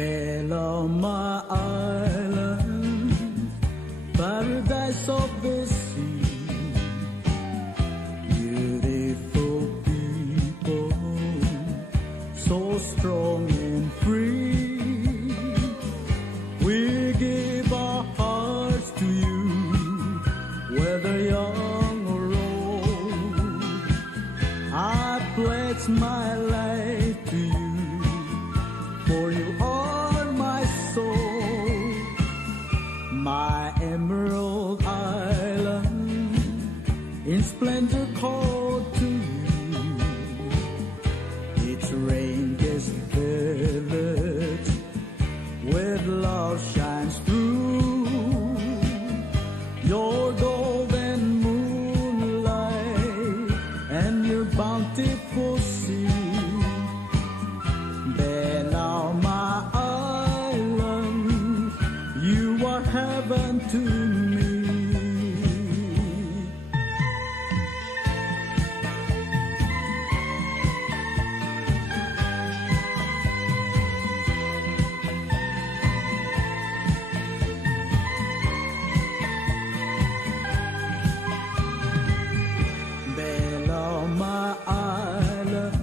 Beloma Island, paradise of the sea, beautiful people, so strong and free. We give our hearts to you, whether young or old. I pledge my life to you, for you are my soul, my emerald island, in splendor called to you. Its rain-kissed village with love shines through. Your golden moonlight and your bountiful sea. Beloma Island, you are heaven to me. Beloma Island,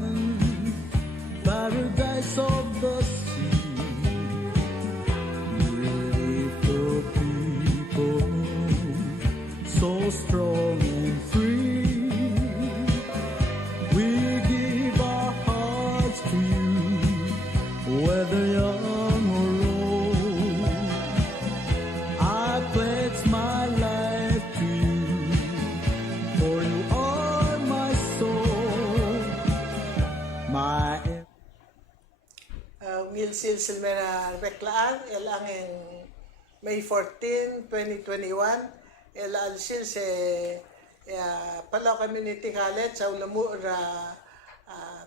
paradise of the sea, beautiful people, so strong and free. We give our hearts to you, whether young or old. I pledge my life to you, for you are my soul, my Ngilsil silmera reklaan elangin May 14, 2021 alsil se Palau Community College sa ulamu ra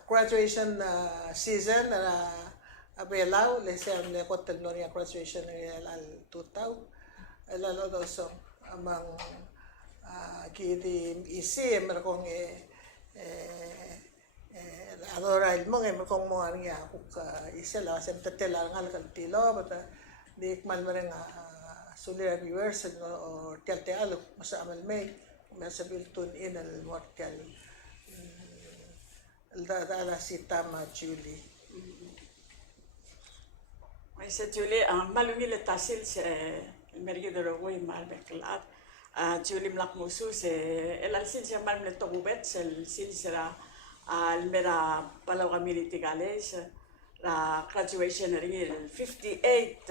graduation season ra abelaw lesem le kotel noria graduation al tutaw elalo doso amang kidi isi merkong allora il mong merkong mo nga kuk isela sem tetela ngal kaltilo bata di mal mereng sulir viewers or telte alo masa amal may masa bil tune in al mortal la si tama Julie Sa Julie malungi le tasil se mergi de roi mal beklat Julie mlak musu se el sil se mal le togubet sel sil sera al mera Palau Community College la graduation ring 58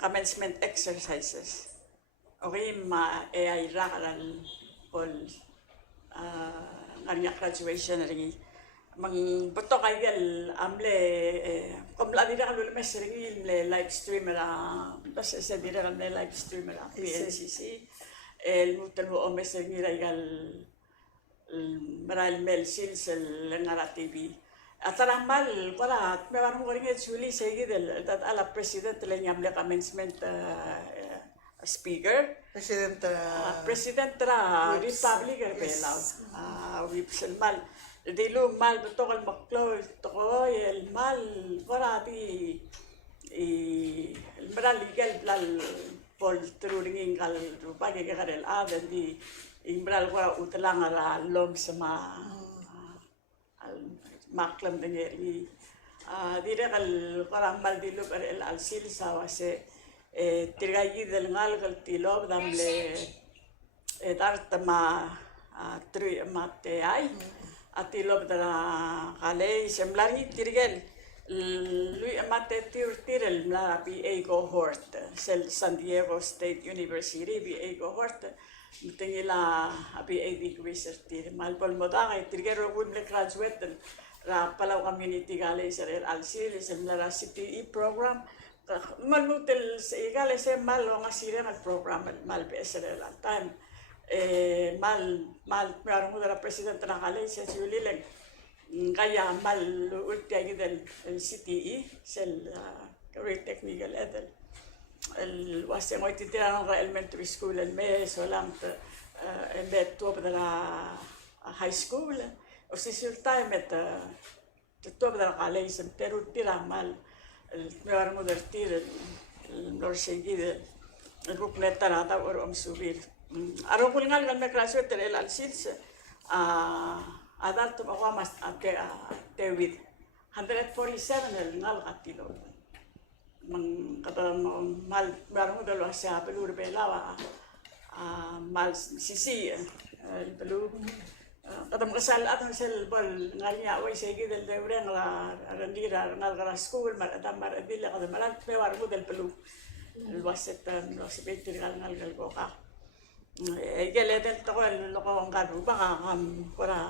commencement exercises orim ai rakaran pol nganya graduation ring mang betok ayel amle kom la dira kalu mes ring le live stream la bas se dira kan le live stream la PNCC el mutel o mes ring regal maral mel sils el ngara TV atarang mal para me van mo ring Julie segi del dat ala president le nyamle commencement speaker president ra republic belaw whips el mal dilu mal betok al maklo to el mal para di el maral legal blal pol truring gal rupage ke karel aven di imbral kwa utlang ara lom sama al maklam dengeri dire kal parang mal dilu per el alsil sawase tirgai del ngal kal tilob damle dartama tri mate ai atilob dara kale semlari tirgel lui mate tirel la BA cohort sel San Diego State University BA cohort tingila BA degree certificate malpol modang tirgero would le graduate ra Palau Community College alsil semlara CTE program manutel se igale se mal nga sire al program mal besere la time mal pero mudara president na college Julie leng kaya mal ultiagi del CTE sel career technical level el wase mo titira ng elementary school el mes walang embed to para high school o si sur time et to para college pero tira mal الميوار مدرتير النورشيجي البوكلت تراتا ورقم سوبير أروح كل نال قال مكراسو ترى الألسيلس أدارت مقامس تewid 147 النال قتيلو من قدام مال بارمو دلوا سيا بلور بيلا مال سيسي البلو قدام قسال أدم سل بال ناليا أوي سيجي دل دورين رنديرا نال غراسكول مر أدم مر أديل قدام مال بيوارمو دل بلو الواسط الواسبيت تريال نال غلبوكا يجي دل تقول لقوان قالوا بقى كورا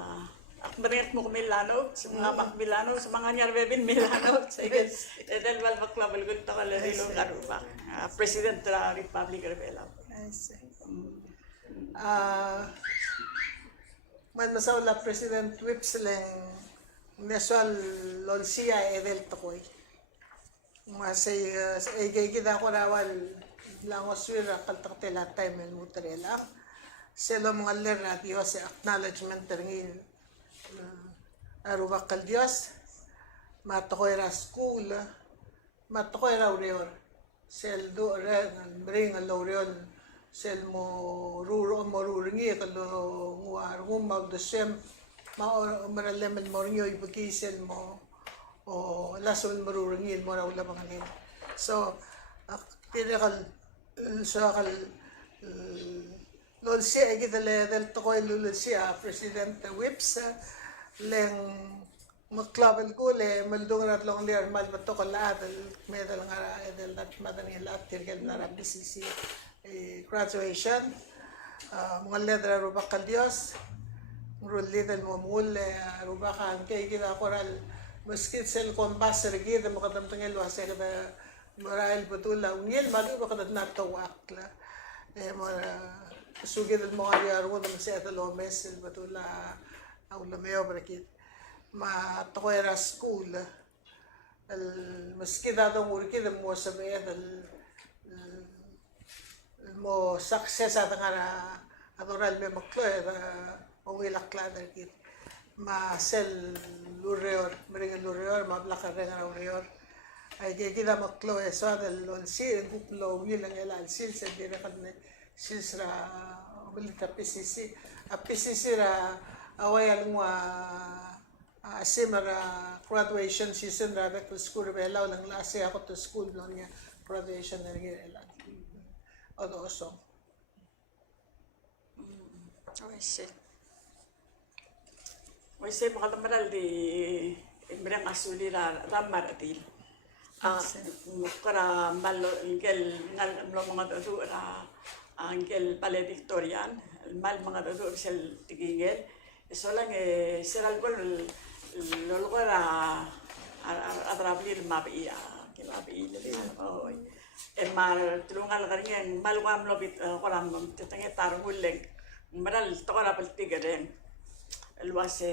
Akbaringat mo Milano, sa mga Milano, sa mga nyarbebin Milano, sa ikan, dahil balbakla balgun takal rilong karuba, President la Republic Rebela. Man masawla President Whipsling National Lolsia Edel Tokoy. Masay igigida ko rawal lang oswira kaltaktela time el mutrela. Selo mga radio sa acknowledgement ringin Aruba kal Dios, matokoy ra school, matokoy ra urior. Sel do bring a lorion, sel mo ruringi kalo nguarung mag the same maralem mo rinyo ibagi sel mo o lason maruringi mo ra ula mga nin. So tinakal sa kal lolsi ay kita del tokoy lolsi President Whips leng maklabel ko le maldong rat long liar mal bato ko lahat medal nga edel dat madan yung lahat tirgal na rab BCC graduation mga ledra rubak kal Dios rulidal mo mule rubak ang kay kita koral maskit sel kompas regida makadam tangel wasa kada moral batula unyel malu bakadat natawak la sugid mo ari arwo na sa Lomes batula أولا ما يبركت ما تغير سكول المسكين هذا مور كذا مو سميت المو سكسس هذا غير هذا المكلو هذا هو يلقى هذا كذا ما سل لوريور مريج لوريور ما بلاك الرجال لوريور أي كذا مكلو هذا السيل نقول لو يلا يلا السيل سدينا قدنا سيسرا بلتا PCC را away along similar graduation season rabbit to school bela lang lase ako to school no niya graduation na rin also Wese makadamaral di imbrang asuli ramar atil mukara malo ingel ngal mga dadu angel valedictorian mal mga dadu sel tigingel eso lang seral ko lolgor adrablir mabi kilabi oh mar tulungan kanya malwam lobit koram tetangnya taruleng maral tokara peltigaren elwase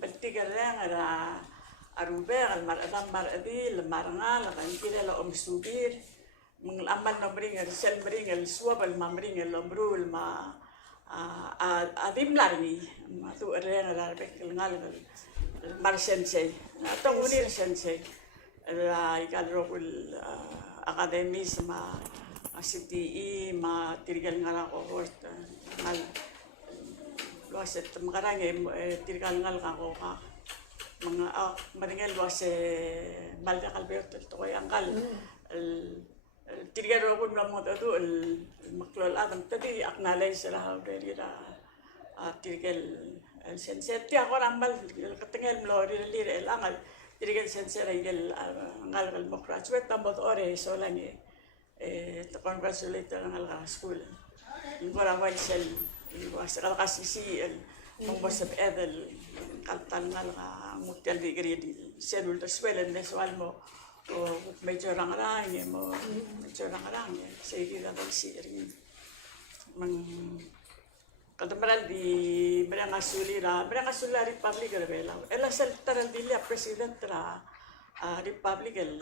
peltigaren ara aruber almar adam mar adil marngal kan kila la subir mengamal nombring sel bring el swab al mamring el ombrul ma adim larni tu eren la bekel ngal mar sensei to unir sensei la ikadrokul akademis ma CTE ma tirgal ngala ko host ngal loset makarang tirgal ngal ka ko ka mga maringal wase malda kalberto to koy angkal tirgal ro kun mo to maklol adam tadi acknowledge la very tirgal senset ti ako rambal katingel mlori lire el angal tirgal senset el angal kal mokrachwet tambot ore so lang to congratulate ang alga school ingora wal sel was kalkasisi el mongosab edel kaltan alga mutel di gredi selul to swelen neswal mo o medyo rangarang mo medyo rangarang sige da siri mang kadamaral di berang asulira Republic Rebela ela sel taral dilia president ra Republic el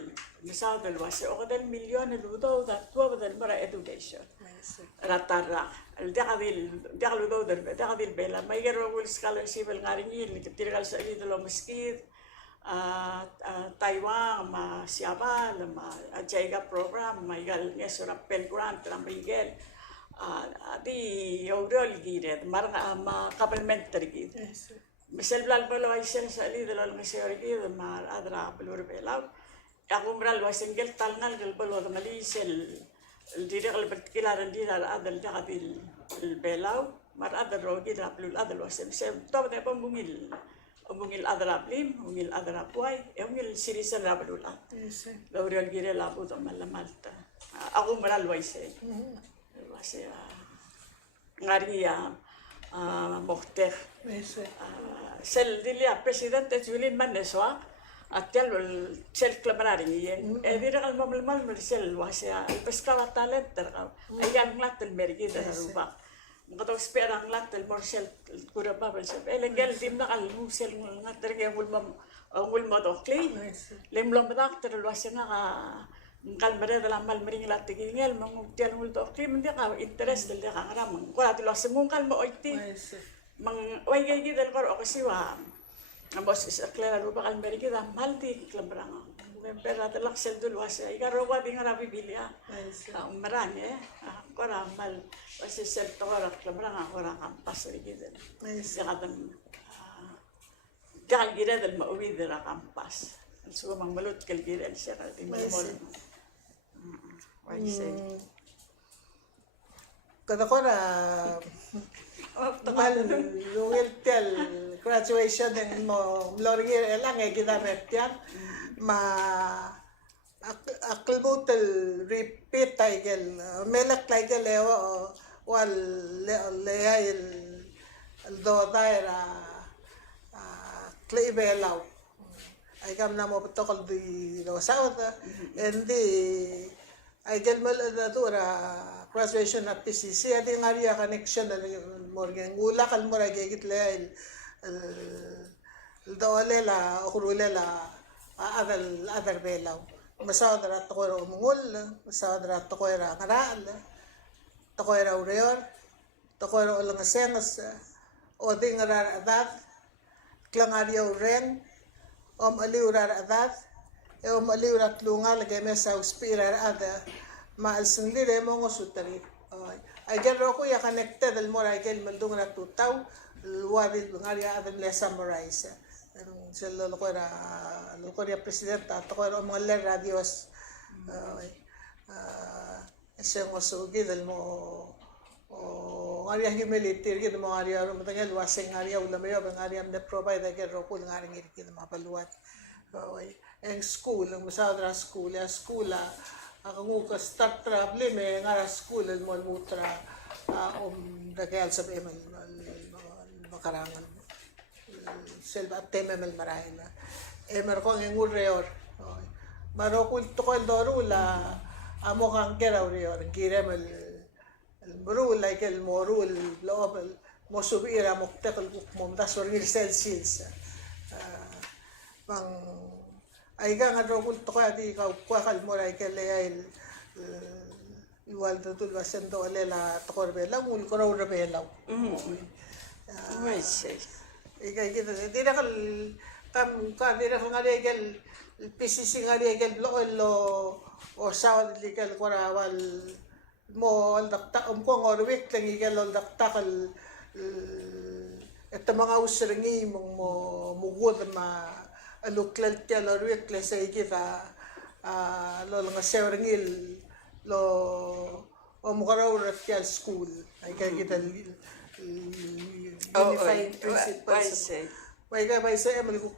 misal del wase o del milyon ludo da tuwa del mara education ratara el daqaludo del bela may garo scholarship el ngaringi ni tirgal sa idolo meskid Taiwan, Siabal, Jaiga program, Miguel, Nesura Pell Grant, Miguel, di overall gire, marang complementary gire. Misal blal pala ay siya sa lido lang ng siya gire, adra pelur pelaw. Ako mral wa single talnal gal palo malisel, dire kal particular dire adal dakatil pelaw, adal rogi na pelur adal wasem sem. Tawa na pambungil. Umungil adra plim, umungil adra puay, umungil sirisan na pelur. Laurial gire labo to malamalta. Ako mral wa siya. Kasi ngaria Mokhter sel dilia presidente Julin Maneswa atel sel klamarari yen edira kal mamal sel wasya pescava talent ayang latel mergi da ruba ngato spera latel morsel kura babel sel elengel dimna kal musel ngater ge ngul dokli lemlom doctor wasya nga kal mereda la mal mering la tigingel mangutial mul dokli mende ka interest del ka ngaram ko ati lo semung kal mo oiti mang way gay del kor okasiwa ambos is clara ruba kal merigi da malti klambrang membera de laksel dul wasa iga roba di ngarabi bilia marane kora mal wasa sel tora klambrang kora kampas rigi del yakadam gal gira del mauwi del kampas so mang malut kal gira el siya di malmol kada ko na mal lungil tel graduation ng mo lorgir lang ay ginamit yan ma aklbutel repeat taigel melak taigel lewa wal lehay el do daira klebelaw ay kam na mo tokol di do south endi ay gelmal na tura graduation at PCC adi ngaria connection na morgen ngula kal mora gigit le el dole la okrule la adal belaw masadra to ko mungul masadra to ko ra ngaral to ko ra ureor to ko ra lang senas o ding ra adat klangaria ureng aliura adat aliura tlunga lagay me sa uspira ada maalsin lire mo ngosutari ay gero ko ya connected al mora ay gel maldung na tutaw luwari ngaria adam le summarize sila lo ko ra president at ko ra mga ler radios ese ngosugi del mo ngaria humility gid mo ngaria ro matangel waseng ngaria ulamayo ngaria ne provide gero ko ngaria ngir mapaluwat ang school ang masadra school ako ka start traveling nga school mo mutra dagel sa emal makarangan selba temel marahila mer ko ng urreor maro ko to ko dorula amo kang keraurior giremel el murul like el morul lobel mo subira mo tekol mo dasor ngil celsius bang ay ka nga rokul to ka di ka kwakal mo ray ka le igual to tu haciendo la torbela mul ko raw rebela ikay kita di na kal kam di na nga regel PCC nga regel lo o sa legal ko rawal mo dakta ko ngorwik lang igel dakta kal ito mga usringi mo mugod ma luklal tia lorwik le sa kita lo nga sewringil lo o mukaraw rat school ay kaya kita unified principles may ka may sa emal ko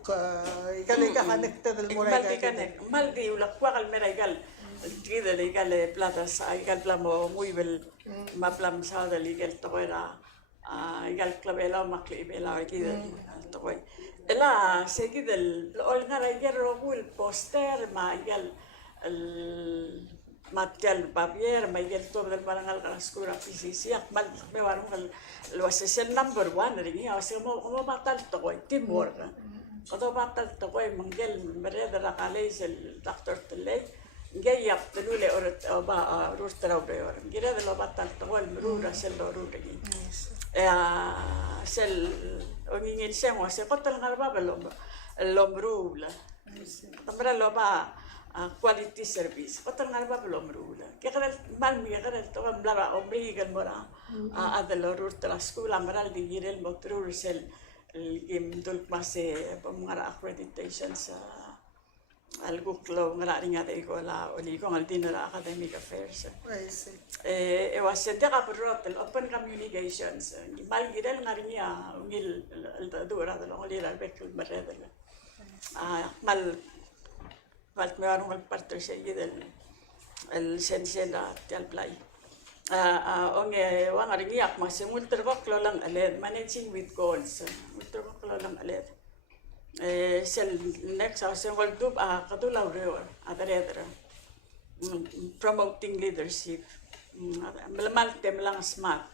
ikali ka connected al mura ka maldi ulak kwa kal meraigal kita legal plata sa igal plamo muy bel maplam sa legal to era igal klabela maklibela kita to ko ela seguid el olga rayero el poster maigal el material papier maigal todo el barangal la escuela física mal me varun el was el number 1 ringi ase mo matal to ko teamwork todo matal to ko mangel mereda la college el doctor tele ngay yap telule or ba rustera obreo gira de lo matal to ko el merura sel do ringi sel ongingin siya mo se kotal ngalba belo lomrula. Tamara loma quality service. Patang nga ba lomrula? Kaya kanal malmi kanal to ang lara obrigan mo na adalorur tala school amaral di girel motrur sel game dul mase mga accreditation sa algo klo nga ringa de ko la oli ko ngal dinara academic affairs. I see. Was the capital open communications. Mal girel nga ringa ngil dura de lo lira bekul maredel. Mal meron mal parte siya el sensela tial play. Onge wang ringiak mas multrbok lo lang aled managing with goals. Multrbok lo lang aled. Sel next house wal dub katulaw reor adredra. Promoting leadership. Malamal tem lang smart.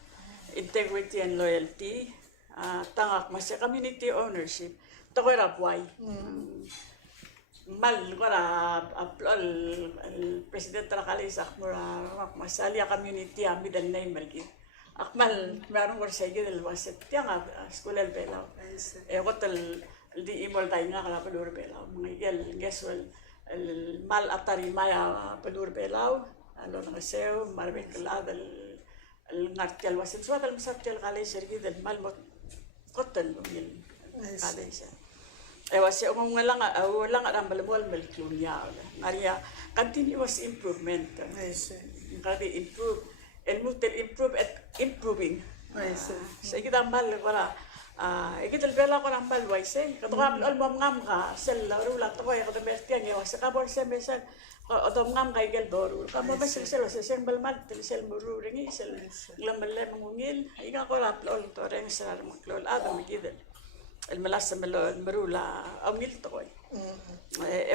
Integrity and loyalty. Tangak mas community ownership. Tokoy rapway. Mal kora el president Tracalisak mura masalia community amidan na imalgi. Akmal meron ko sa gid el waset tiang school el belaw. Hotel di imol tayo nga kala pelur belaw. Mga geswel el mal atari maya pelur belaw. Ano nga sew marbek lad el ngartial waset suat el masartial kala sergi del mal mot hotel ngil kala isa. Was lang ang malamol melklunya Maria continuous improvement. Kadi improve and mutel improve at improving. Sa kita mal wala kita bela ko ng mal wise kato ka almam ngam ka sel rula to ko kada mertian ya sa kabor sa mesan odom ngam kay gel doru kamo ba sel sa sen balmal sel muru ringi sel lamale mungil iga ko la plol to reng sa maklol adam gidel الملاسة المرولة أو ميلتوي.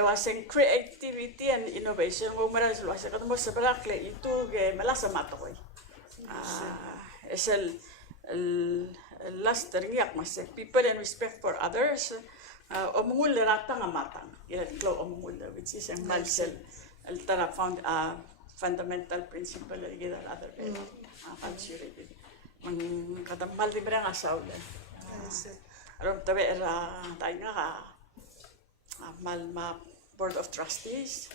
واسن creativity and innovation ومرة الواسة كده مش براك لي يتوج ملاسة ما توي. last ringiak mas people and respect for others. Omungul ratang amatang. Yan klo omungul which is ang malsel el tara found fundamental principle lagi dari other culture itu. Kadang di mereka asal. Alam tabi tayo nga mal board of trustees,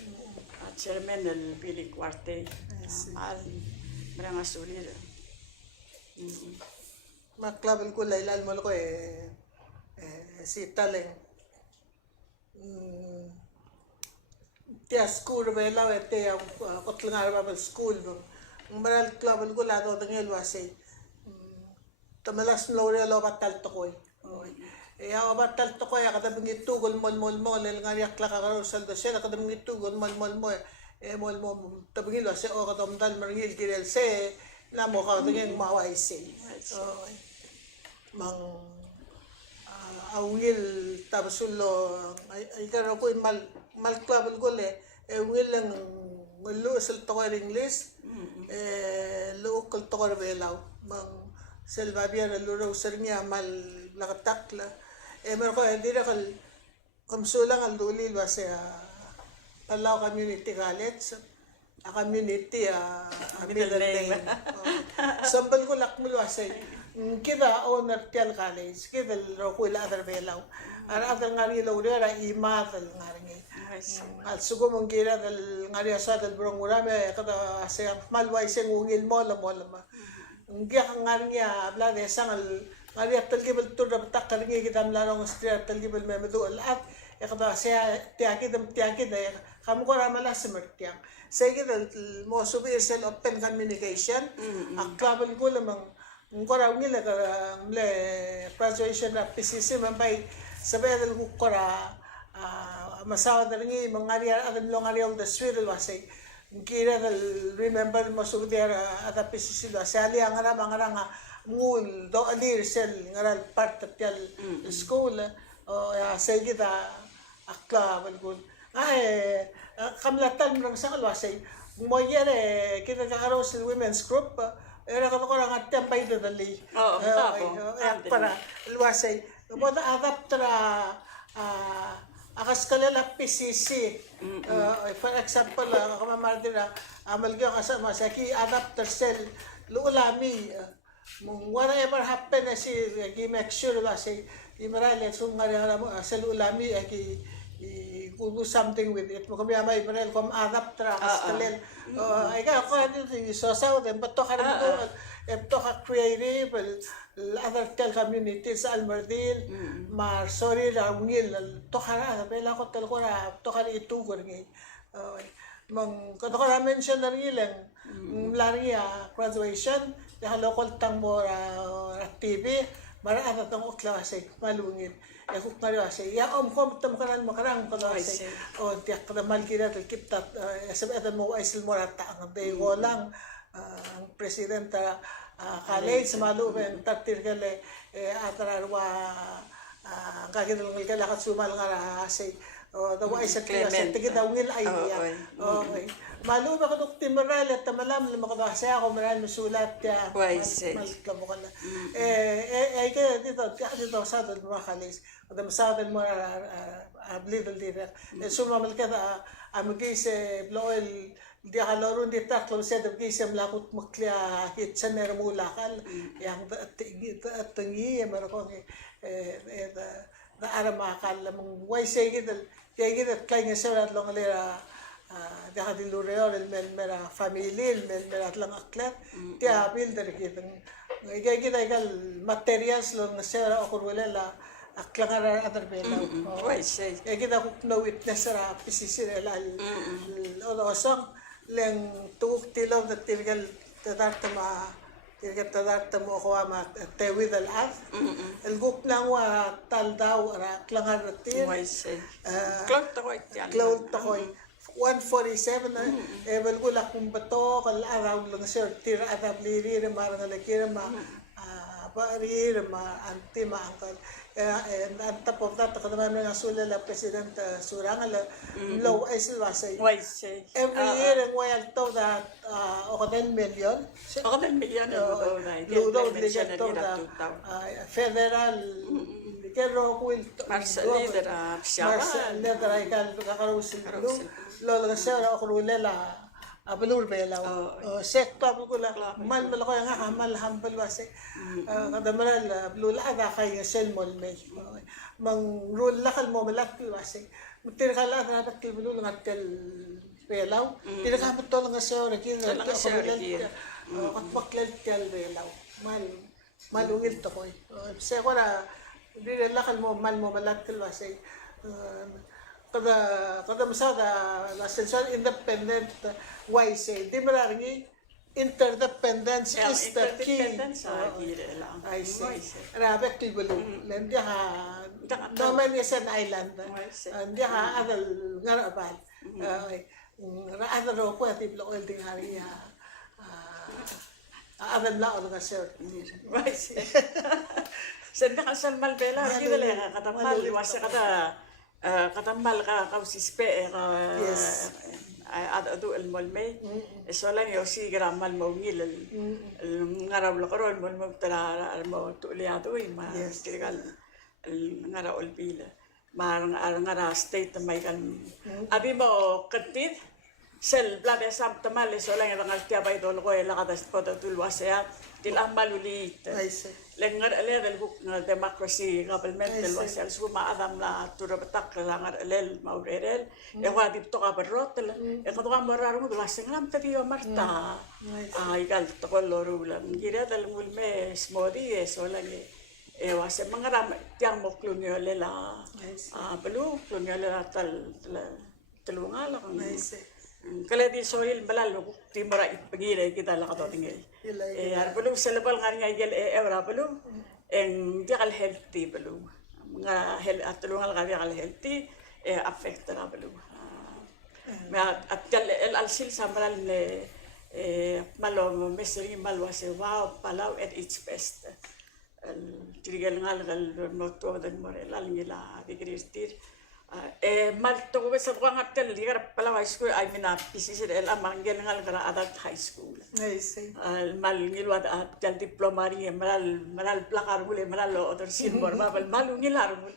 chairman del Billy Cuarte, mal mereka sulit. Maklabel ko lailal mo ko si Taleng. Tia school bela ete ang kotlengar ba school ba. Maral klabel ko lado tangel wase. Tamalas lore lo batal to ko. Ya batal to ko ya kada bingitugol mol el ngariak la karo sal do sela kada bingitugol mol mol tabingil wase o kadam dal margil kirel se na mo ka tingin mawai se. Mang awil tabsulo ay karo ko mal klabel ko le wil lang ngulu sel to ko English lo ko to ko belaw mang Salvador luro sernya mal nakatakla meron ko hindi na kamsulang ang dulil wase Palau Community College a community middle name sambal ko lakmul wase kita owner tial college kita ro ko ila other belaw other ngari lo ra imat al ngari al sugo mong gira dal ngari sa dal burong urame kada se malway se ngungil mo la ngiya kang ngariya abla de sangal ngariya talgibal tur da takar ngi gidam larong street talgibal me medu alat yakda se tiaki da kamu ko ramala semertiang se gidal mo subir sel open communication aklabal ko lamang ngora ngila ka le graduation na PCC mambay sabi dal ko kora masawa ngi mangariya agad lo ngariya da swirl wasay kira remember mo subir ada PCC da sali ang nga ngul do alir sel ngaral part tatyal school say kita akla walgun ay kamlatan ng sa kalwasay mo yere kita kakaraw sa women's group era ka ko lang at tempay dali para alwasay mo da adaptra akas kalala PCC for example kamamardira amalga kasama sa ki adapter cell luulami whatever happen na si make sure ba si Ibrahim so nga mo sel ulami do something with it mo kami may Ibrahim kom adapt tra kastelel ay ka ko so sa dem bato ka mo to ka creative other tel communities Almardil mar sorry la ngil to ka na bela ko tel ko ra to ka itu ko ngi mang ko ko mention na rin lang lari graduation ya local tang mo TV maraan na tong klase malungin kung kaya say ya kom tam karan makarang ko say o tiyak na malkira kita sabi mo ay silmorata ang day lang ang presidente college maluben tatir kale atararwa kaginul kala kat sumal nga say daw ay sa klase tigid daw ngil idea okay malu ba ko timeral at malam lima ko kasi ako maral musulat ya mal mo kana ay kaya dito sa dito mga college kada masadan mo little dito sumamal kada amigay sa bloel di kaloro di tatlo sa dab gisa mlakot maklia hit sa nermulakal yang tingi maro ko da ara makal mong way say kita kaya nga sa lang lera daka di L'Oreal el mera family el mera lang aklat ti abil dari kitang kita igal materials lo nga sa ako wala la aklangar other bela way say kita ko no witness ra pisisir la osang leng tuuk tilaw na tirgal tadarta mo ko ama tewid al af el gup lang wa taldaw ra klangar ratir cloud to ko yan cloud to ko 147 evel ko la kung bato kal araw lang sir tir arab liri marang lekir ma bari ma anti ma angkal and on top of that kada man nga sula la president surang la low ay silwasay every year ang wayal to that o 10 million ludo ligat to da federal kero will Marcel Lidera ay kan kakarusil lo lang sa ako la abulur belaw sekto ko la mal ko nga hamal hambal wase kada maral blula ada kay sel mol me mang rule lakal mo malak wase mutir kala na dak blula ngatel belaw tira ka to nga sa kin at baklel tel belaw malungil to ko se ko na di lakal mo mal mo malak wase kada masada la sensor independent why say di mararngi interdependence is the key I say rabek tibulu lendi ha naman is an island lendi ha adal ngarabal ra adal ro ko tiblo oil ding hari ya adal la on sir why say sen ka san malbela di dele kata mal wasa katamal ka kausispe ada do el molme solan yo si gramal mo ngil ngaraw la karon mo tara mo tuliado ma kirigal ngara olpila mar ngara state may kan abi mo katit sel blade sam tamale solan nga ngaltia bay dol ko la kada ko tulwasya til amalulit lengar alel huk na democracy governmental wasal suma adam la turabatak langar alel maurel e wadi to ka berot e ko ka mararo mo lasang tadi marta ay gal to ko lorulan gira dal mulme smodi e solan e wase mangaram tiang mo klunyo lela belu klunyo lela tal tulungal ko kala di soil balal ko timora ipagire kita la ka to tingel arbulu selebal ngari ngayel evra bulu en dial healthy bulu nga atulungal ka dial healthy affect na bulu ma atal el alsil sambral le malo mesri malwa se wow palau at its best el trigal ngal gal no to den morel al ngila digristir mal to ko sa buwan at tel ligar pala high school ay mina PCC el amangel ngal gara adult high school. I see. Mal ngilwad at tel diploma ri maral plakar mule maral other simbor babal malu ngilar mul.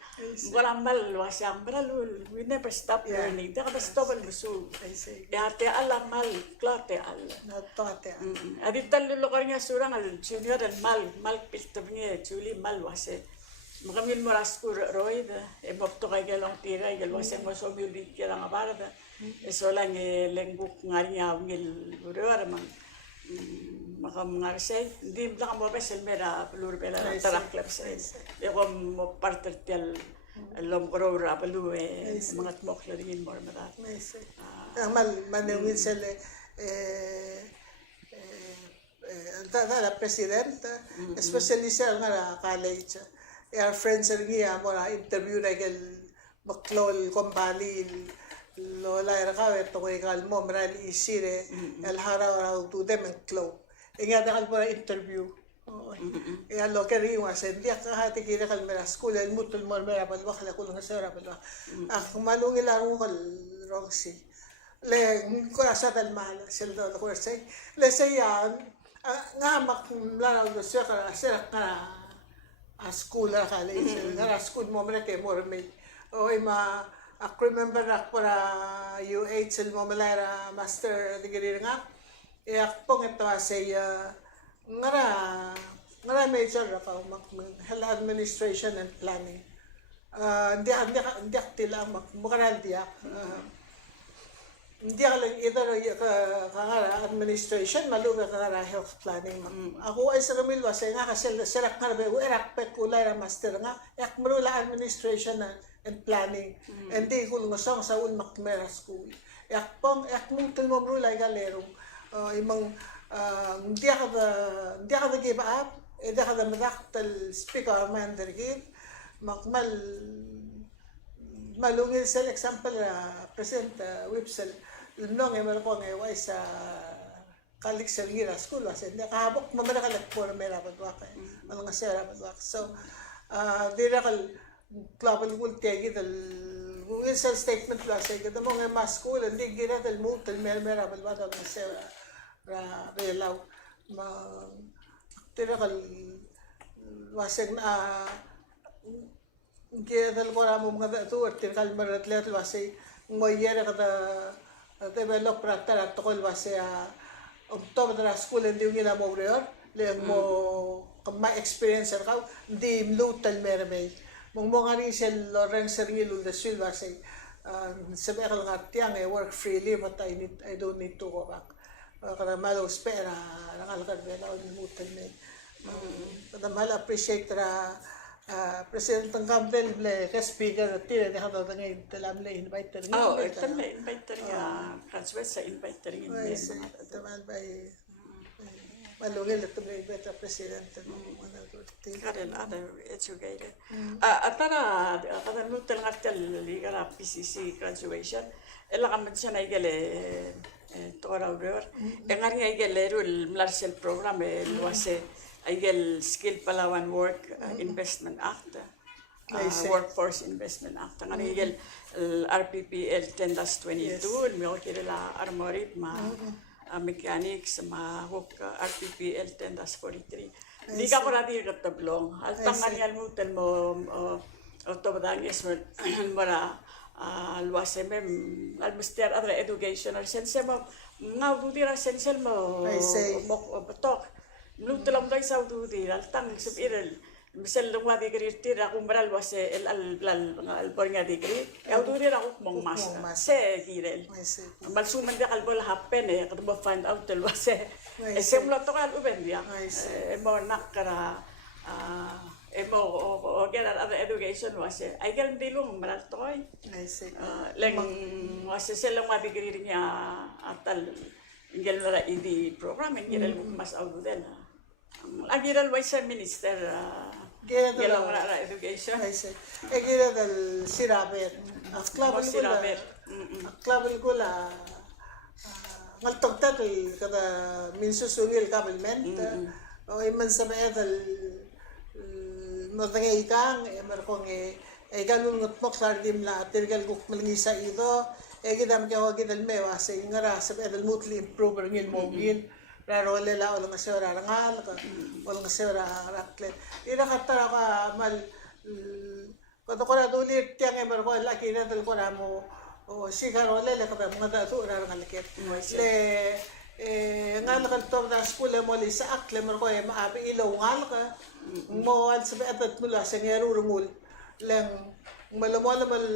Wala mal wasang maral we never stop learning. Da ka stop al musu. I see. Ya te ala mal klate al. Natote. Adi tal lo ko nya surang al junior al mal piltobnye chuli mal wase. Makamil mo raskur roid, mopto kay galong tira, galong sa mo so biulit kaya nga barada. So lang lengguk nga niya ngil uror mang makam nga say, hindi lang mo ba selmera pelur pela tarak club say. Ko mo parter tel lom korora pelu mga tmok la dingin mo mara. Mal manewin sila la presidenta, especially sa nga college. Our friends are here, mora interview na gal maklol kumbali lola era ka to ko gal mo mara isire el hara to them and klo. Inga da kal mora interview. Ya lo que ri was en dia ka hati kira kal mera school el mutul mo mera bal wakla ko nga sera bal. Malung ilaro kal Roxy. Le ko sa tal mal sel do ko say. Le say nga mak laraw do siya ka sera ka a school na college, na school mo na kay Mormay. O ima, ako remember na para UH sa mo malara master degree nga. Ako ito say ngara major ako health administration and planning. Hindi ako tila makaral diyak. Hindi ako lang either kakara administration, maluga kakara health planning. Ako ay sa Ramil was nga kasi sirak nga ba, erak pe kulay na master nga, yak marula administration and planning. And di ko lungasong sa Makmera School. Yak mong mo marula galerong, imang hindi ako give up, hindi ako madaktal speaker mandarin, makmal malungil sa example President Wipsel nung emer ko ngay sa kalik sa gira school was hindi kahabok mamala kalak po mera padwak mga sera padwak so dirakal global will tegi dal Wipsel statement was ay kada mo ngay mas school hindi gira dal mutal mera padwak ang sera relaw ma dirakal waseng kaya dal ko ramo mga to at kal maratlet wasi ngoyera kada develop rakta at tokol wasi to madra school hindi yung mo reor le mo ma experience ka di lutal mermay mong mga rin sel Lawrence Ringil the sul wasi sabi ka lang at yang work freely but I don't need to go back kada malo spera nakalakad na lutal me kada mal appreciate ra President ng Campbell ka speaker at tira na kata ngayon talam na invite rin. Oh, ito na invite rin graduate sa invite rin. Taman ba malungil ito na invite ang president ng mga Karen, other educated. Atara, kada nutal nga tali ka PCC graduation, ela ka man siya na igale tora uror. Nga nga igale rule Marshall program luwase Aigel Skill Palawan Work Investment Act, Workforce Investment Act. Ang aigel RPPL 10-22, may kirila armorit, mechanics, hook RPPL 10-43. Di ka ko natin katablong. Altang nga niyan mo, otobadangis mo, mara, luwase mem, almuster adra educational sense mo, nga udira sense mo, batok. Nung talam tayo sa ututi, altang sabiral, misal lungwa di kiri tira kung maral was el albor nga di kiri, ututi ra kung mong mas, se kirel. Malsuman di kalbol happen kada mo find out tel was semlo to kal uben dia. Mo nakara mo get other education was ay gal dilong maral toy. Leng was selong nga di kiri niya atal ingel na idi program ingel mas out din. Agiral Vice Minister Gila na education. Gila dal sirabet. Klabel ko la ngaltogtat kada minsusungil kabelment. O iman sa may dal matangay kang markong ganun ngut mo sardim la tirgal guk malngisa ito gidam kaya gidal me wasa ingara sa edal mutli improve ngil mogil raro lela olang asura rangal olang asura rakle ira katara ka mal kado ko na dulit tiang emer ko laki na dal ko na mo o sigaro lela kada mga datu rangal ket le ngal kan to da school mo li sa akle mer ko maabi ilaw ngal ka mo al sa edat mula sa ngero rumul lang malamol mal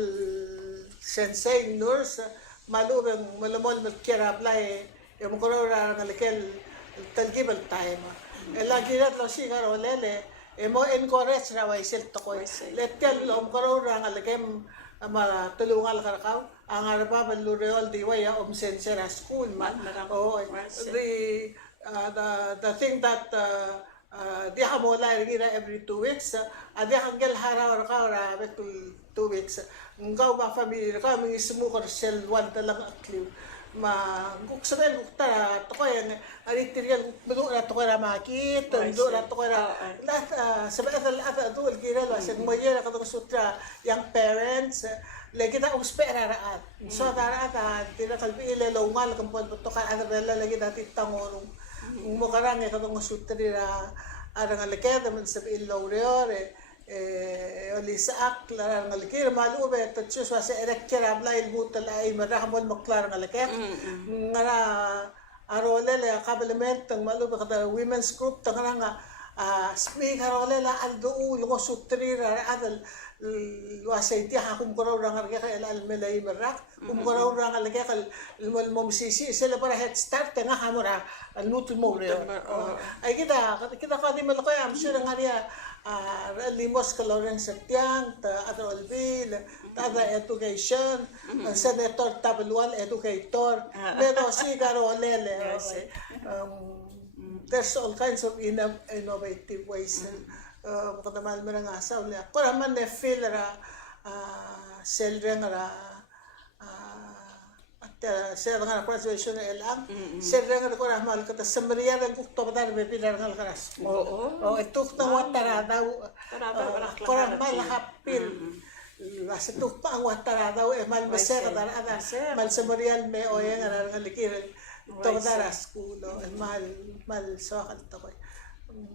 sensei nurse malubang malamol mal kirap lai yung ko ra ngalikel talgibal time lagi rat lo sigaro lele mo encourage ra wai sel to ko letel om ko ra ngalikem ama tulungal karakaw ang arba balureol di waya sensei school man the thing that di mo la gira every 2 weeks adi hangel haraw ka ra betul 2 weeks ngaw ba family ka mga ismu ko sel one talang akliw ma guk sabel guk ta to ko yan ari tirgal bulo ra to ko ra makit do ra to ko ra la sabel ata do gira la sen mo yera ka to sutra yang parents lagi ta uspera raat so tara ata tira kalbi ile longal kampon to ka ana bella lagi dati tangorong mo karang ka to sutri ra arang alike man sabi ilawreore oli sa aklar ngalkir malu be tatsu sa erekter abla ilbutal ay marahmol maklar ngalke ngara arole le kablement tang malu be kada women's group tang nga speak arole la aldo lo sutri ra adal wasayti ha kum koro ra ngarke ka al melay marak kum koro ra ngalke kal mol momsisi sila para head start nga hamura nutul mo re ay kita kadi mal ko am sure ngaria limos ka Lawrence Satiang, Ata Olvil, Tada Education, Senator Tabluan Educator, pero sigaro lele. There's all kinds of innovative ways. Makatamal mo nga asaw niya. Kung naman na feel ra, selreng ra, sa nga graduation na ilang serang ko ra mal kata samriya ng kukto badar be pilar ngal karas o ituk na watara daw ko ra mal hapil wasa tuk pa ang watara daw mal mase kadar ada mal samriya me o yang ngal likir to badar school mal so kan to ko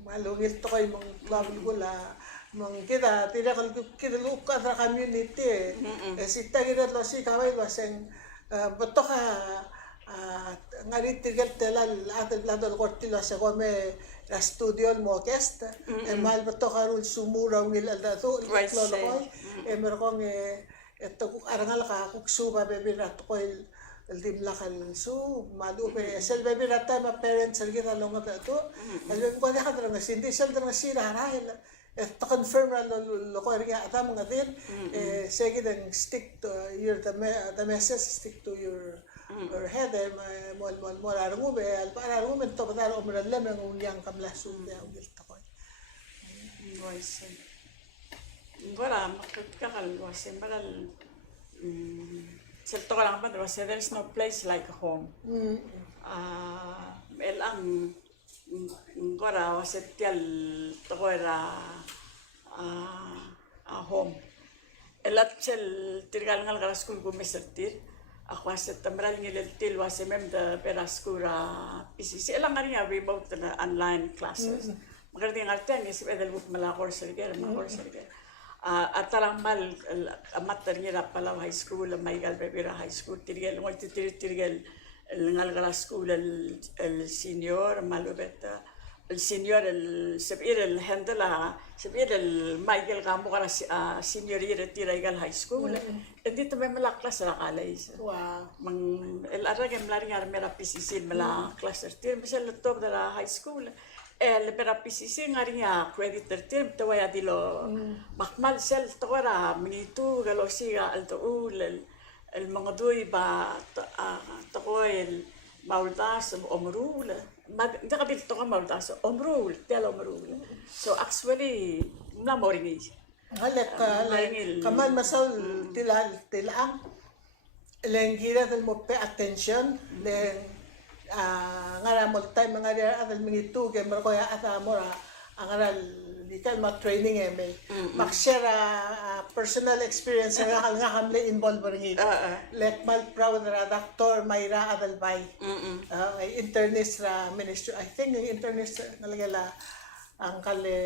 malungil to ko mong babil gula mong kita tidak kita luka sa community sita kita lo si kaway waseng beto ka ngari tirgal telal atal ladol kortilo sa kome la studio mo orkestra mal beto ka rul sumura ngil aldato lolo ko mer ko eto arangal ka kuksuba bebe rat ko el dimlakal su malu be sel bebe rat ma parents al kita longa to al ko ka drang sindi sel drang sira rahil to confirm lo ko ringa ata mga din sige then stick to your the message stick to your head mol arungu be al para arungu to badar umra lem ng yang kamlasu ya ugil to ko voice ngora makut ka kal wase maral sel to lang ba there's no place like home elang ngora wase tial to era home elat sel tirgal ngal garas kun kumesertir ako sa tamral ngil til wase mem da peraskura PCC elang ngari remote na online classes magardi ngartan is edel buk malakor serger makor serger atalang mal amatter ngira pala high school maigal bebira high school tirgal ngol tirgal ngal garas school el senior malubet el senior el sabir el handla sabir el Michael Gambo kara senior year tiraigal high school dito may mala class ra kalay wow mang el arag mlari ngar mera PCC mala class tir misal top da high school el pera PCC ngari nga credit tir to ya dilo makmal sel to ra minitu galosiga al to el mga doy ba to el maultas omrul hindi ka bilto ka maultas omrul tell omrul so actually na moringi halek kaman masaw tilang lengira del mo pay attention len ngara mo time ngara adal mingitu ke mer ko ya ata mora angara dikal ma training eme makshara personal experience nga hamle involved rin like mal proud ra Dr. Mayra Adalbay internist ra ministry I think yung internist nalagala ang kale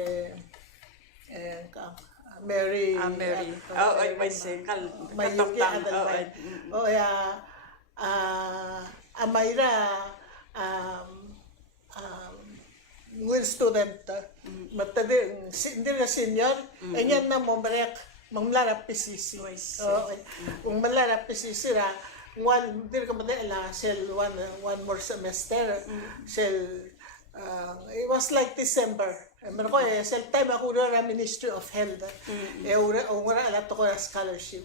Mary ay may sekal Mayuki Adalbay Mayra will student matadi hindi na senior enyan na mo merek manglara PCC kung malara PCC ra one hindi ka madala sel one more semester sel it was like December meron ko sel time ako ra Ministry of Health ura ala to ko scholarship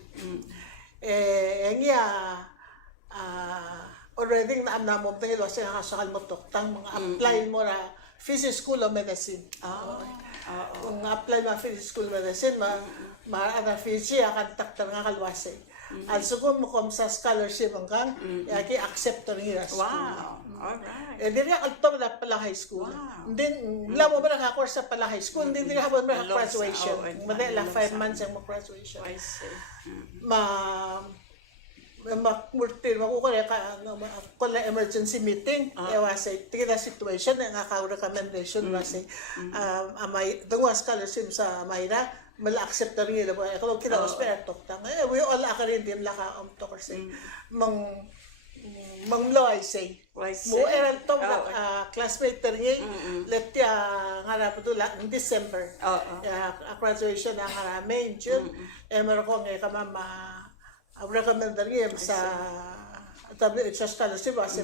already na mo tingil wasa kasakal mo toktang mga apply mo ra Physics School of Medicine. Kung apply mo Physics School of Medicine, ma-ada Fiji, akan taktar nga kalwasay. Also kung mo sa scholarship ang kang, yaki accept to rin school. Wow, alright. Hindi rin kalto na pala high school. Hindi, wala mo ba nakakourse sa pala high school, hindi rin habang mo graduation. Madala 5 months ang mo graduation. I see. Makurtir makukure ka kung emergency meeting wasay tigita situation nga ka recommendation wasay amay dungwa scholarship sa Mayra mal accept na rin ba kalau kita hospital tokta we all akarin dim laka to kasi mang law I say mo eran to classmate rin let ya ngara putula in December graduation na karami in June meron ko nga kamama recommend rin sa sa scholarship kasi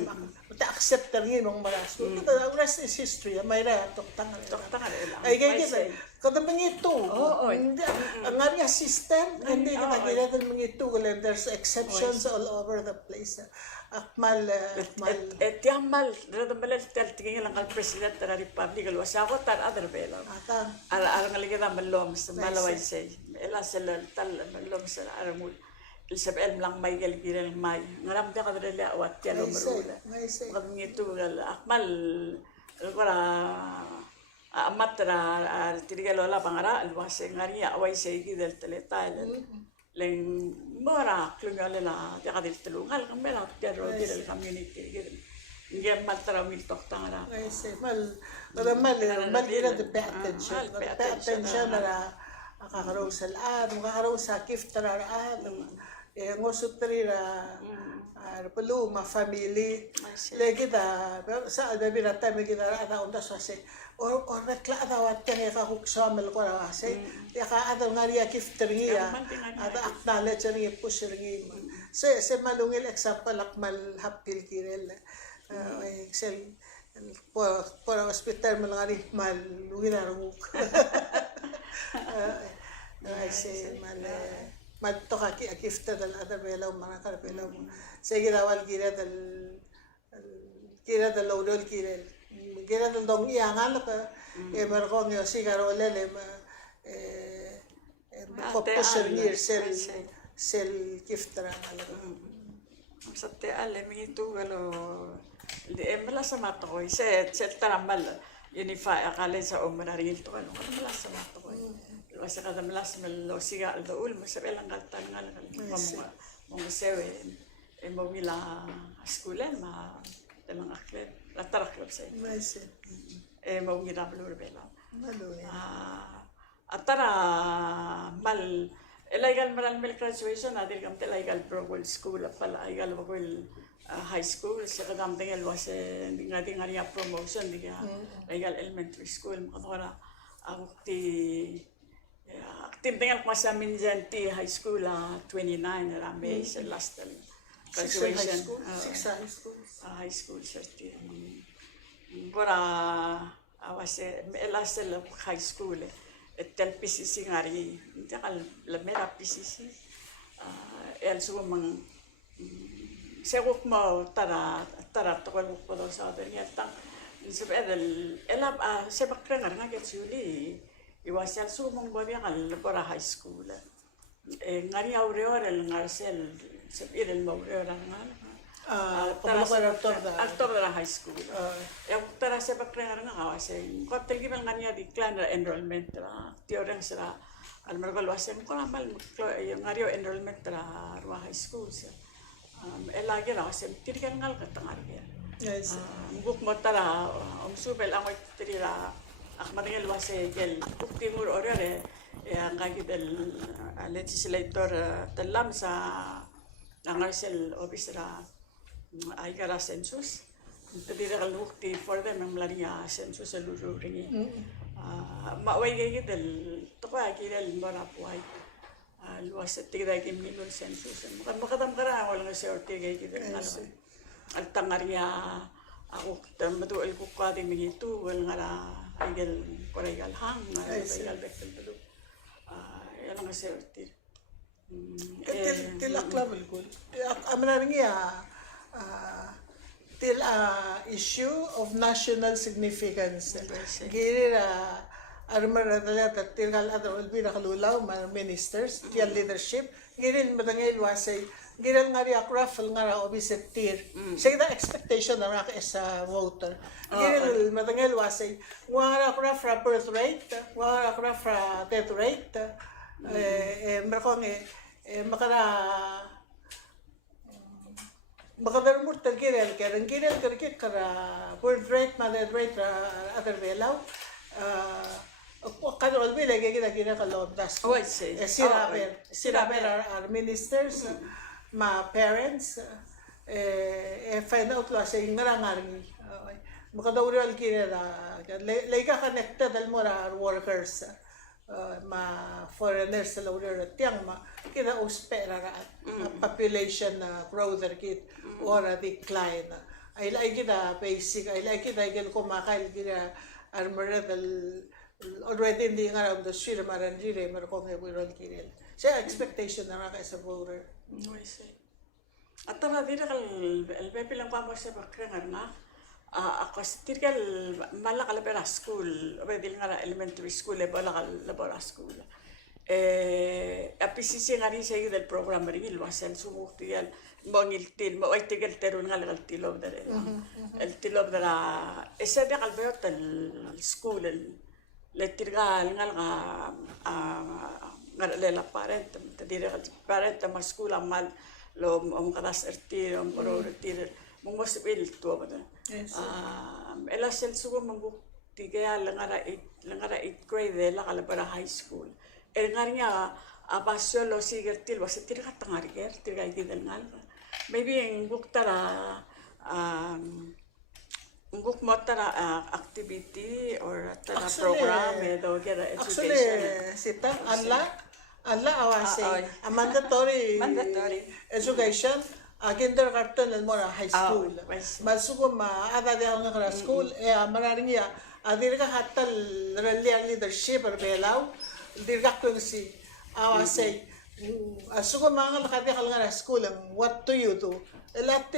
accept rin ng mga school. The rest is history. May toktang ay ganyan. Kada mga ito. Ang nga system, hindi ka nagiging mga ito. There's exceptions all over the place. Akmal. Tiyamal. Radamala tingin lang kal president ng Republic. Alwasa ko tar other bela. Arang aligid ang malom sa malaway say. Ela sila tal malom sa aramul. Isabel lang may galgiral may ngaram ka kadali awat ya lumrula kami itu akmal para amatra tirigalo la pangara alwase ngaria away say gidel teletal leng mora klungala la ya kadil tulungal kang bela ya rodil community gidel ngem matra mil toktangara mal gira de attention na kakaraw sa lahat kakaraw sa gift na lahat ngusot na perlu ma family lagi dah sa ada bila time kita ada onda sase or rekla ada watkan ya ka huksamel ko ra ase ya ka ada ngaria kiftri ya ada acknowledge ri push ri se malungil example akmal hapil kirel excel por hospital malangari malungil aruk ay se madto ka kifta dal ada bela mga karpela sige dawal kira dal lodol kira dal dong iangan ka merko nyo sigarole le popusher year sel kiftra sa te ale mi tu galo de embla sa mato ko se taramal unify akala sa umararil to ano mala sa mato ko Wasa kada melas melo siga al doul masabelang katan nga mo sewe mo mila skulen ma telang aklet latar club say mo ngira blur bela atara mal illegal maral mel graduation adil kam illegal pro school pala illegal bagol high school sa kadam tingel was ngati ngari promotion diga illegal elementary school makadora ang ti Timpengal ko sa Minjanti High School 29 na may sa last graduation. 6 high schools. High school 30. Para was last high school tel PCC ngari. Hindi ka lamera PCC. El so mang seguk mo tara to ko do sa der yatang. Sebedel elab sebakra nga get suli. Iwasal sumong babiang para high school. Ngari aureo el ngarsel sepir el maureo nga. Actor da high school. Tara sa bakrengar nga kasi kapag gibang ngani di clan enrollment ra. Tiorang sila alam mo luwasan ko naman yung ngayon enrollment na ruwa high school siya. Lagi na kasi tirikan ngal katang ariya. Yes. Buk mo tara subel ang tira akmadingal luwase gel bukti mo orere ang kagidel legislator talam sa nangarsel office ra ay kara census. Tadira kal bukti for them ang lariya census sa lulu ringi. Maway kagidel toka kidel mara puay. Luwas at tira kimilon census. Makadam kara wala nga siya ortiga kidel ano. Altangaria ako madual ko kwadi mingitu wala nga igel koregal hang igel bektel tulo yala nga siya ortiga. Tilak level ko. Amna ringi till issue of national significance. Giri armar dalata tilgal adro ulbi nakalulaw ministers tial leadership giri madangay wasay giri nga ri akrafel nga obiset tir say the expectation na sa voter giri madangay wasay nga akrafra birth rate nga akrafra death rate merkong makara makadar murtal girel kerkit kara birth rate death rate other velaw kada olbi lagi kita kaloob das. Oh, I see. Siraber our ministers, ma parents, find out la sa ngarangaring. Makadawri al kina layga connected al mora workers, ma foreigners sa lawyer tiyang ma kita uspera population growth kit or decline. Ay like kita basic, ay like kita kumakail kita armor already hindi nga raw the street maranjire markong eburon kirel. Siya expectation na nga sa voter. I see. At tama dito kal elpepi lang pa mo sa bakrengar na ako tirgal malakal pera school already nga elementary school balakal labora school. PCC nga rin siya del program rin ilwasan sumuktigal mongil til mo ay tigal teron nga lagal tilob da el tilob da esa de kalbert el school letirgal nga nga lela parent tadira parent ma school mal lo kadas ertir pro ertir mong mosbil to ba ela sel sugo mong tiga langara 8th grade la kala para high school nga niya pasyo lo sigertil was tirga tangarger tirga gidel ngal maybe ang buktara book mo tara activity or tara program do get education. Actually, sita Allah awase mandatory education kindergarten and more high school. Masugo ada de ang nga school mararing ya adir ka hatal leadership or belaw dir ka kun si awase asugo mga lakadi kal nga school what do you do lahat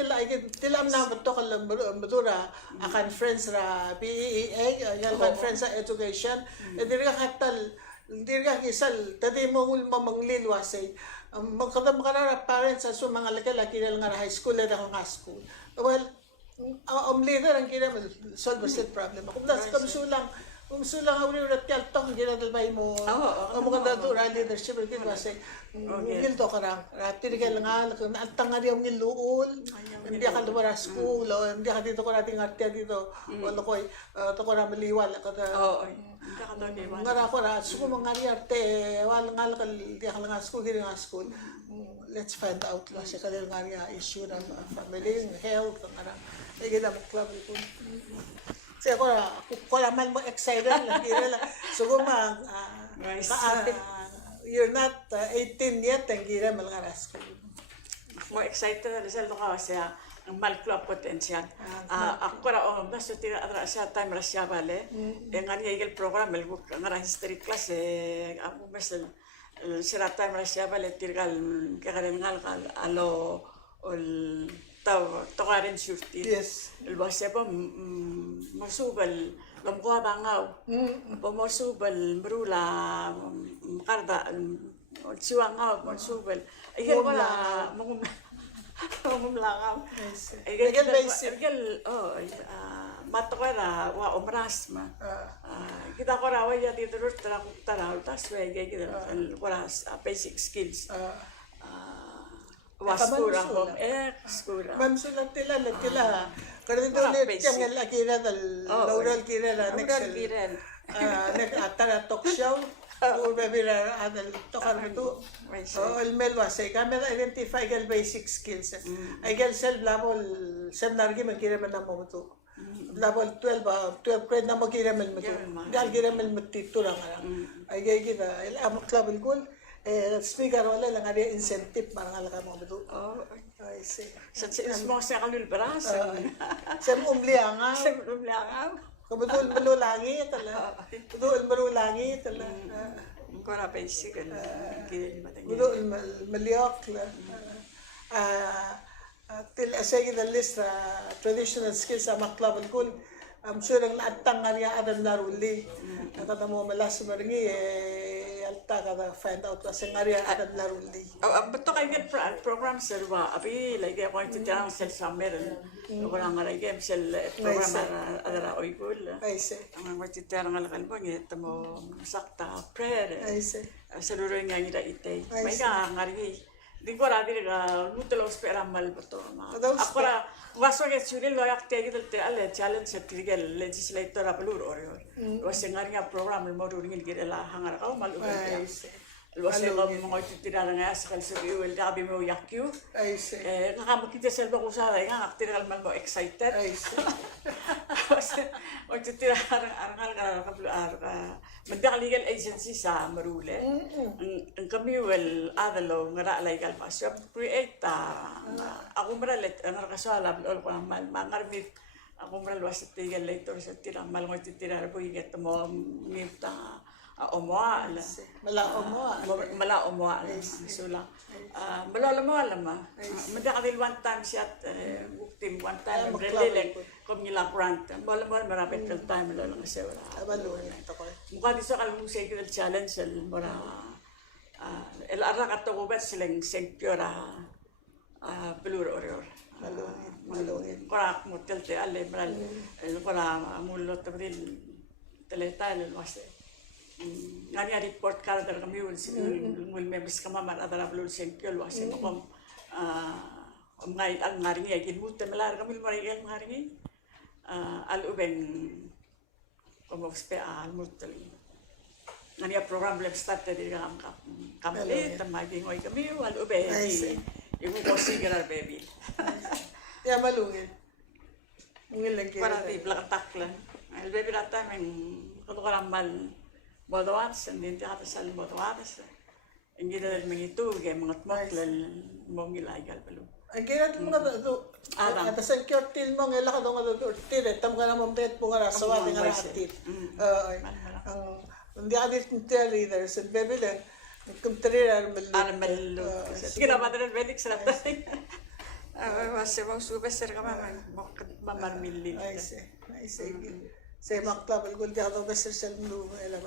tilam na beto kal madura a conference ra BEA yung conference sa education dir ka hatal dir ka kisal tadi mo mamanglil wasay magkadam kanara parents sa mga laki-laki nga high school at nga school well leader ang kina solve the problem kung das kung sulang awri urat kaltong ginadalbay mo ang mga dadura leadership rin kasi gildo karang ratir ka lang ang tanga yung niluul hindi ka lumara school hindi ka dito ko nating artya dito wala ko ito ko na maliwal nga ko na suko mga arte wala nga hindi ka lang school hindi nga school let's find out kasi kanil nga issue ng family health nga na club ko kasi ako naman mo excited lang. So you're not 18 yet, ang gira mga school. Mo excited na siya luka siya ang malclub potential. Ako ra basta tira atra siya time ra siya bale. Nga niya igel program el book nga history class ako mesel sira time ra siya bale tirgal kagarin ngal alo ol tokarin surti. Yes. Ilbase po masubal lamkuha bangaw. Masubal brula karda siwangaw masubal. Ay wala mangumlangaw. Igel basic. Igel matokwera wa omras ma. kita korawa ya di terus teraw tas wege kita koras basic skills. Waskura home skura. Mamsulat tila. Kada dito ulit yung lakira dal Laurel kira na next atara talk show. Bebira adal tokar itu. Ilmel wasay kami identify gal basic skills. Ay gal self level self nargi magkira man mo to. Level 12 grade na magkira man mo to. Gal gira man matito lang. Ay gay kita amak level goal. Speaker wala lang ada incentive parang ala ka mo betul. I see. Sa mo sa kalul beras. Sa umlianga. Sa umlianga. Kebetul melulangi tala. Betul melulangi tala. Kora basic kan. Betul meliok la. Til asay kita list traditional skills sa maklab kul. I'm sure ang atang nga ada naruli. Kata mo malas baringi alta kada find out kasi ngari ada naruli. Betul kayak program serba. Abi lagi ako itu jarang sel summer. Orang lagi sel program ada oikul. I see. Ang mga jarang alakan po ngit mo sakta prayer. I see. Seluruh yang ngira ite. Mereka ngari. Di ko ra dire ga mutelo spera mal betul. Akora waso ke suri lo yak te gidel te ale challenge certificate legislator apelur oro. Wase ngaringa program mo ringil gire la hangar ka mal uben. Wase ko mo titira nga sakal sa iyo el gabi mo yakyu. I see. Nga makita selba ko sa nga aktiral mal mo excited. I see. Wase o titira arangal ka Magdaka legal agency sa Marule. Ang kami adalo ngara legal pasyo create ako maralet ang rakasala ol ko mal mangarmit ako maral was legal later sa tirang mal ngoy titira po iget mo mita omoa mala omoa sula malala mo alam magdaka one time shot team one time relele kom nila grant mala marapit kal time lo lang sa wala Abalo ito ko. Mukha di sa kalungsay kita challenge mura el arrak ato ko ba silang sengpiora pelur oror malungin korak motel te ale maral kora mulot tabril teletal wase ngani report kala dar kami mul members kama mar adara pelur sengpiol wase kom ngai ang ngaringi agin mutte melar kami marigal ngaringi al ubeng como usted mutel ngani program lab start dari kami tamagi ngoy kami wal ube ibu konsiderar baby ya malungin ngil lagi para di belakang taklan el baby rata men kalau mal modoats and din tiata sal modoats ingida del mengitu ge mangat maklal mongilagal pelu ang kinat mga to at sa kyortil mo ngela ka dong to tire tam ka na momtet po nga sawa nga atit ang hindi adit tire leader sa bebelen kum tire armel kira madre vedik sa tating wase mo subesser ka mamar milli ay say maklab gol dia do beser sel nu ela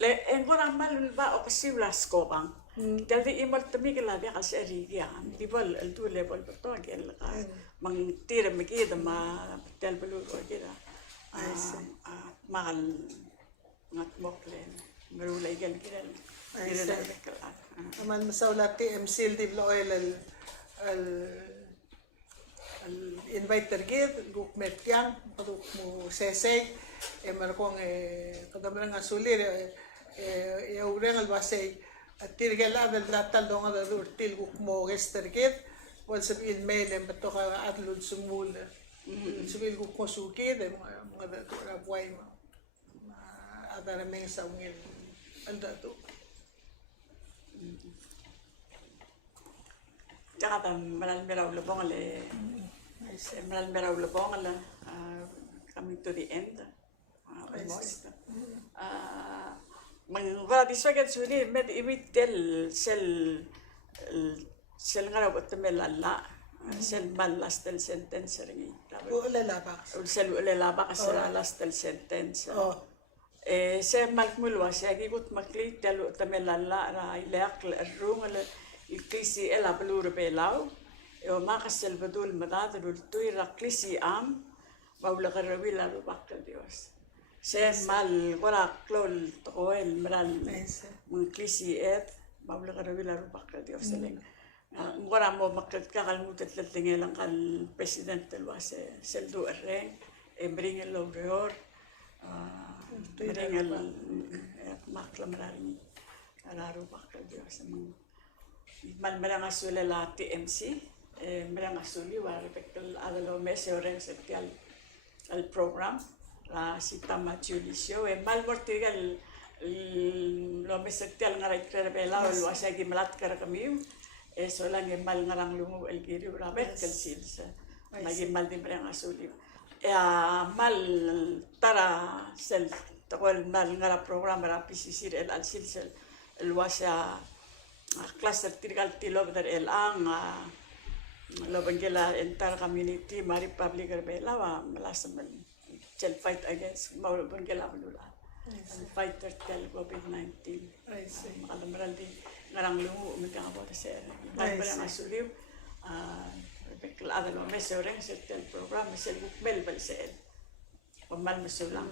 le en gora mal ba o pasilas ko bang Jadi imol temi kala dia kasi arigia. Di bol el tu level betul gel ka. Mang tira mekida ma tel belu ko kira. Mahal ngat moklen. Merulay gel kira. Kira na kala. Aman masawla TMC di loyal al invite tergit guk metyang paduk mo sesay markong kadamran nga sulir ureng al basay Tirgal adal latal dong adal urtil guk mo gesterget wal sabil mail beto ka adlud sumul sabil guk mo suki de mga dato na buhay mo adara meng sa ungil anda to Jaka malal meraw lebong le malal meraw lebong le coming to the end almost Mengapa diswakan suri med imitel sel ngara botemelala sel malas tel sentence ringi. Ulelaba. Sel ulelaba kasi last tel sentence. Se malmulwa se gigut makli tel temelala ra ilak rung le ikisi ela pelur belau. Yo makasel bedul madad dul tuira klisi am maula garawila lu bakal dios. Sen mal wala klol to el meral Nice. mengklisi mabla ka rawila rubak di oseleng. Ngora mo makkat kakal mutat latingelang kal president telwa seldo ereng bring el logreor bring el maklamran araru bakal di oseleng. Man merang asule la TMC merang asuli wa repekal adalo mese orang setial al program la sita machulisio mal mortigal lo mesetial ngarai krerbela lo asagi melat kara kami eso lang mal ngarang lungu el giri rabet kel silsa lagi mal di merang asuli mal tara sel tawal mal ngara program ra PCC el al silsa el wasa cluster tirgal tilo dar el ang lo bangela entire community mari public rebela wa malasam chel fight against mau bangela belula fighter tel COVID-19 malam beraldi ngarang lungu megang apa ser barang asuliu bekal ada lo mesorang setel program mesel bukmel bel sel pemal mesulang